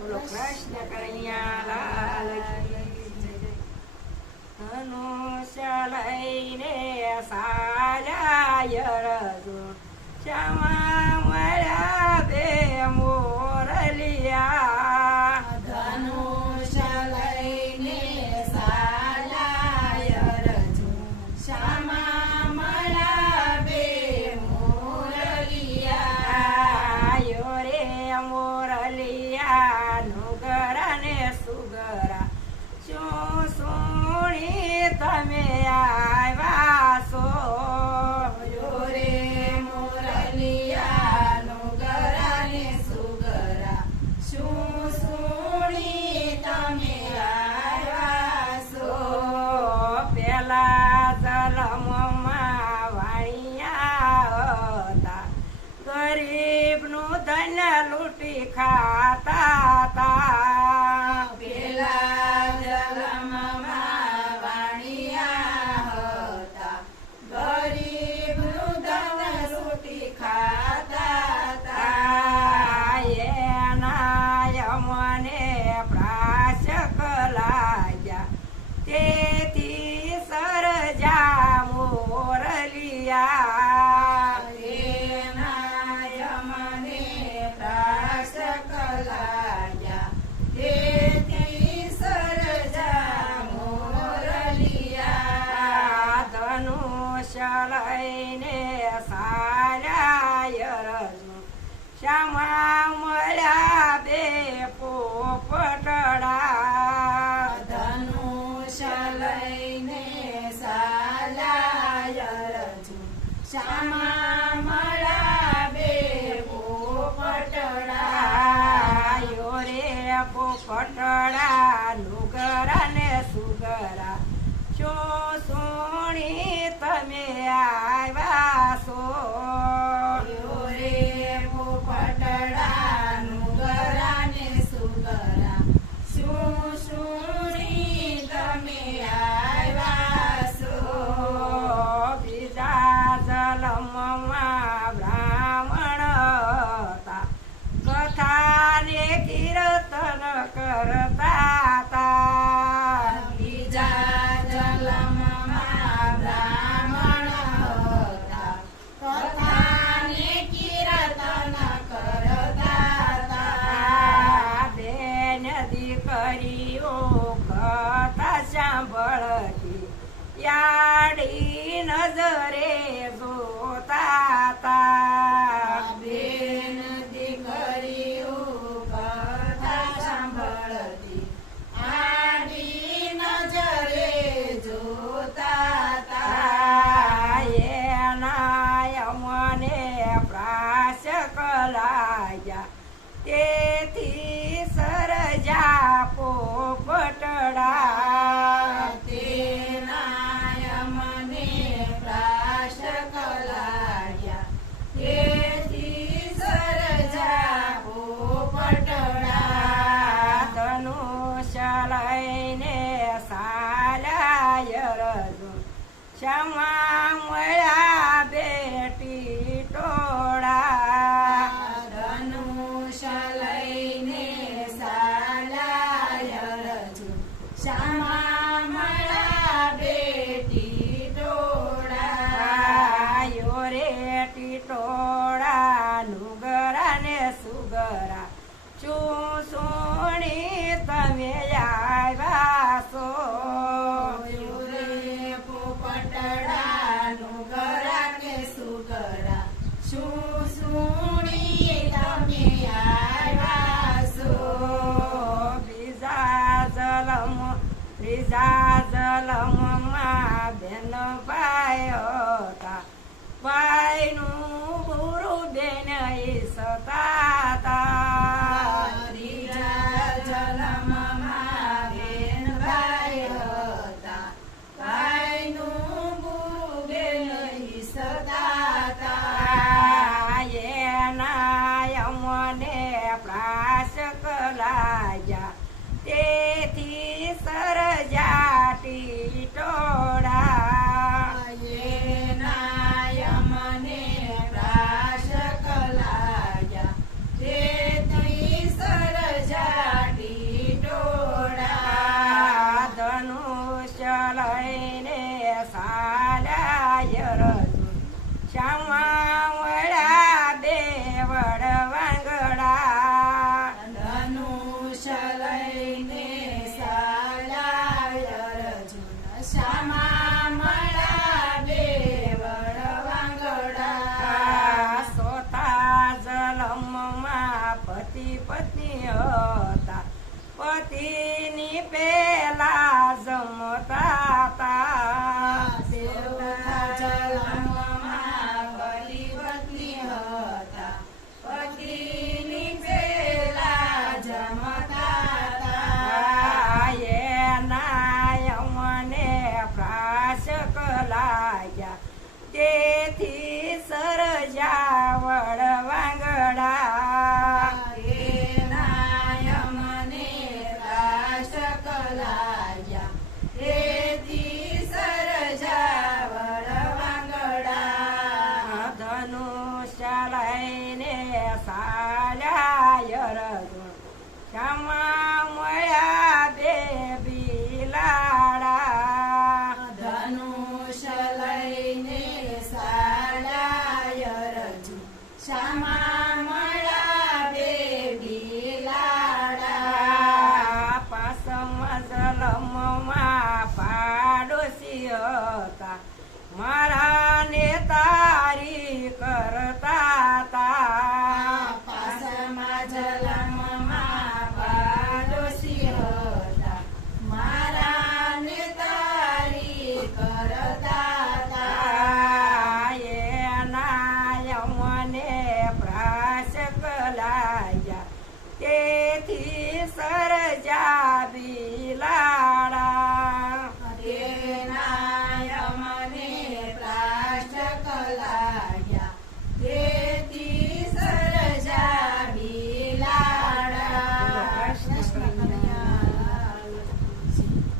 બોલો કૃષ્ણ કનૈયા લાલ કી જય. ધનુષ્ય લઈને સાજા રજો શ્યામા મળ્યા બે મોરલિયા. ધનુષ્ય લઈને સાજા રજો શ્યામા મળ્યા બે મોરલિયા. આયો રે મોરલિયા નુગરા ને સુગરા શું સુણી તમે આવ્યા છો. રે મોરલિયા નુગરા ને સુગરા શું સુણી તમે આવ્યા છો. પેલા જલમમાં વાણિયા હતા ગરીબનું ધન્ય લૂંટી ખાતા તા. પેલા જલમમાં વાણિયા હતા ગરીબનું ધન લૂંટી ખાતા તા. એના યમને પ્રાશક લાગ્યા તેથી સરજા મોરલિયા. એના યમને ત્રાસક લાગ્યા તેથી સરજા મોરલિયા. ધનુષ્ય લઈને સારાય રજુ શ્યામા મળ્યા બે પોપટડા. ધનુષ્ય લઈને સાલાય રજુ શ્યામા મળ્યા બે પોપટડા. આયો રે પોપટડા નુગરા ને સુગરા શું સુણી તમે આવ્યા છો. રે પોપટડા નુગરા ને સુગરા શું સુણી તમે આવ્યા છો. બીજા જલમમાં બ્રાહ્મણ હતા કથાને કીર્તન કરતા તા. બીજા જન્મમાં બ્રાહ્મણ હતા કથાને કીર્તન કરતા હતા. બેન દીકરીઓ કથા સાંભળતી યાડી નજરે જોતા તા. બેન દીકરીઓ કથા સાંભળતી આડી નજરે જોતા તા. એના યમને પ્રાશક લાગ્યા તેથી સરજા પોપટડા. તેના યમને પ્રાશક લાગ્યા તેથી સરજા પોપટડા. ધનુષ્ય લઈને સાલાય રજો શ્યામા મળ્યા બેટી ટોળા. ધનુષ્ય લઈને સાલાય રજુ શ્યામા મળ્યા બેટી ટોળા. આયો રે ટીટોળા નુગરા ને સુગરા શું સુણી તમે આવ્યા છો. રે પોપટડા નુગરા કે સુગરા શું સુણી તમે આવ્યા છો. બીજા જલમમાં બેન ભાઈ હતા ભાઈનું ગુરુ બેન સતા તા. ત્રીજા જન્મમાં બેન ભાઈ હતા ભાઈનું ગુરુ બેન ઈસતા તા. એના યમને પ્રાશક લાગ્યા તેથી સરજા ટીટોળા. એના યમને પ્રાશક લાગ્યા તેથી સરજા પત્ની હતા, પતિની પેલા જમતા તા. દેવતા જન્મમાં પતિ પત્ની હતા, પતિની પેલા જમતા હતા. એના યમને પ્રાશક લાગ્યા, તેથી સરજાવળ વાંગડા. એના યમને રાશક લાગ્યા, તેથી સરજાવળ વાંગડા. ધનુષ્ય લઈને સાલ્યા અર્જુન, શ્યામા મળ્યા બે બિલાડા. ધનુષ લઈને સાળાય અર્જુન, શ્યામા મળ્યા બે બિલાડા. પાસમ જલમમાં પાડોશી હતા, મારા ને તારી કરતા તા. પાસમાં જલમમાં પાડોશી હતા, મારા ને તારી કરતા હતા. એના યમને પ્રાશક લાગ્યા, તેથી સરજા બિલાડા. તેના યમને પ્રાશક લાગ્યા, તેથી સરજા બિલાડા.